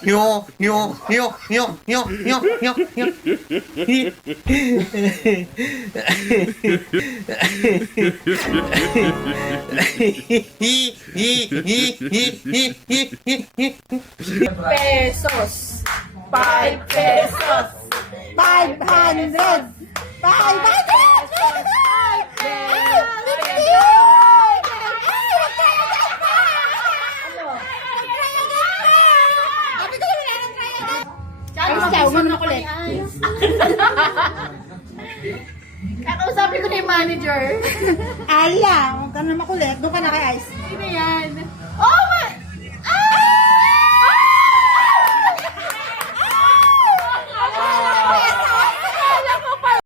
Yo, yo, yo, yo, yo, yo, yo, yo. Pesos. 5 pesos. 500. 500. Kakausapin ko na yung manager. Ala, huwag ka na makulit. Doon ka na kay Ice. Sino yan? Oh my!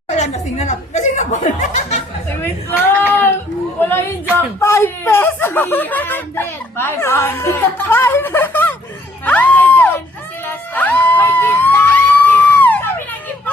Wala, nasing na. Nasing na po. Wait lang! Wala yung jackpot. 5 pesos. 300. 500. 5. Dyan kasi last time. May gift na! Sabi ng gift ko!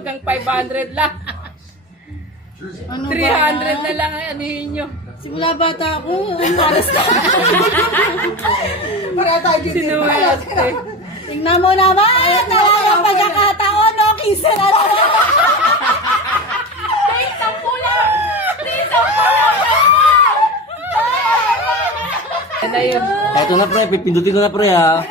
Hanggang 500 lang. 300 na lang ang anihin nyo. Simula bata ako, umalas na. Para tayo dito. Sinuwerte. Tingnan mo naman, talagang pagkakataon, no? Kisa na lang. Please, 10 lang! Please, 10 lang! Yan na yun. Ito na pre, pipindutin ko na pre ha.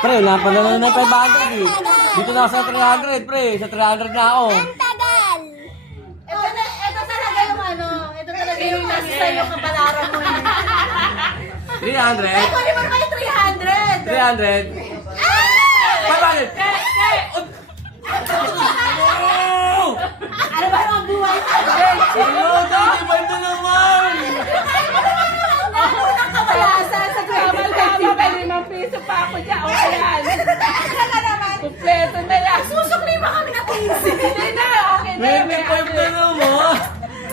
Pre, wala pa na ng 500 eh. Dito na ako sa 300 pre, sa 300 na ako. Ito talaga yung ano, ito talaga yung nasa sa'yo kapalaran mo. 300? Ay, kunin mo naman yung 300! 300? 500! Ano ba yung buhay mo? Hello, 25 na naman! Unang kabalasan sa gramal-gamal, may 5 piso pa ako dyan. O ayan. Kompleto na yan. Susukli ba kami na 15? Hindi na, okay na. 25 na naman!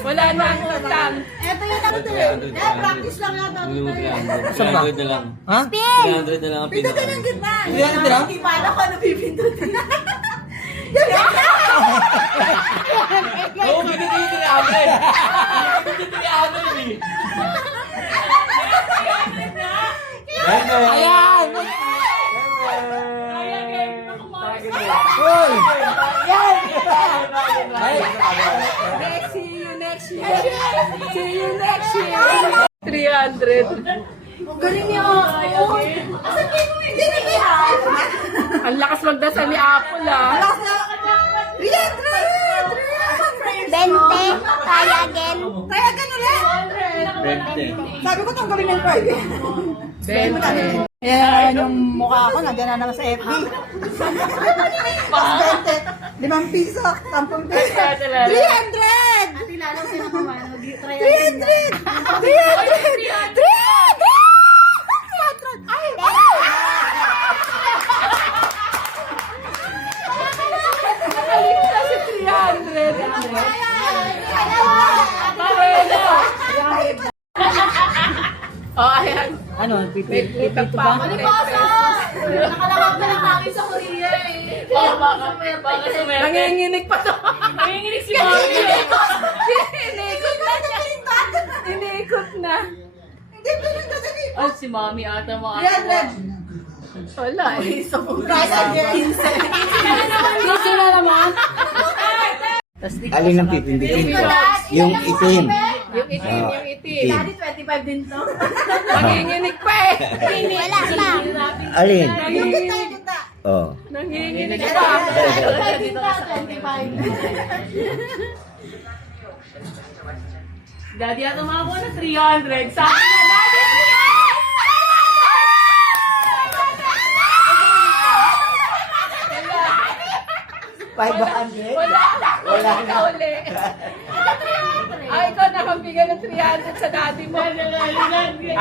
Wala na ang utang. Ito yun ang din. Practice lang yata. 300 na lang. Ha? 300 na lang ang Pindutin pinaka. ang gitna. 300 lang? Hindi pa alam ko ano pipindutin. Oo, may dito yung 300! May dito yung 300 eh! Ayan! Hoy! See you next year. See you next year. 300. Ang galing niya. Asan kayo mo hindi na kaya? Ang lakas magdasal ni Apple ah. 300! 20, kaya again. Kaya ganun ulit. 20. Sabi ko itong gawin ng Friday. 20. Yan yung mukha ko, nandiyan na naman sa FB. Tapos 20, 5 piso, 10 piso. 300! Ati lalo sino kumano. 300! 300! 300! 300! Ay! Nakaligta si 300. Oh, ayan. Ano? May utang pa ako. Nakalawag na lang namin sa Korea eh. Oh, baka nanginginig pa to. Nanginginig si Mami. Iniikot na niya. Iniikot na. Hindi, pinagdadali. Oh, si Mami ata mga 300! wala eh. Price again. Gusto na naman. Alin ang pipindutin ko? Yung itim. Yung itim, yung itim. Daddy, 25 din to. Nanginginig pa eh. Wala pa. Alin? Yung kita, yung kita. Oh. Nanginginig pa. 25 din to, 25. Daddy, ato makakuha na 300. Sa akin na, Daddy, 500? wala na uli. Ay, ikaw nakambigay ng 300 sa daddy mo. 500 din.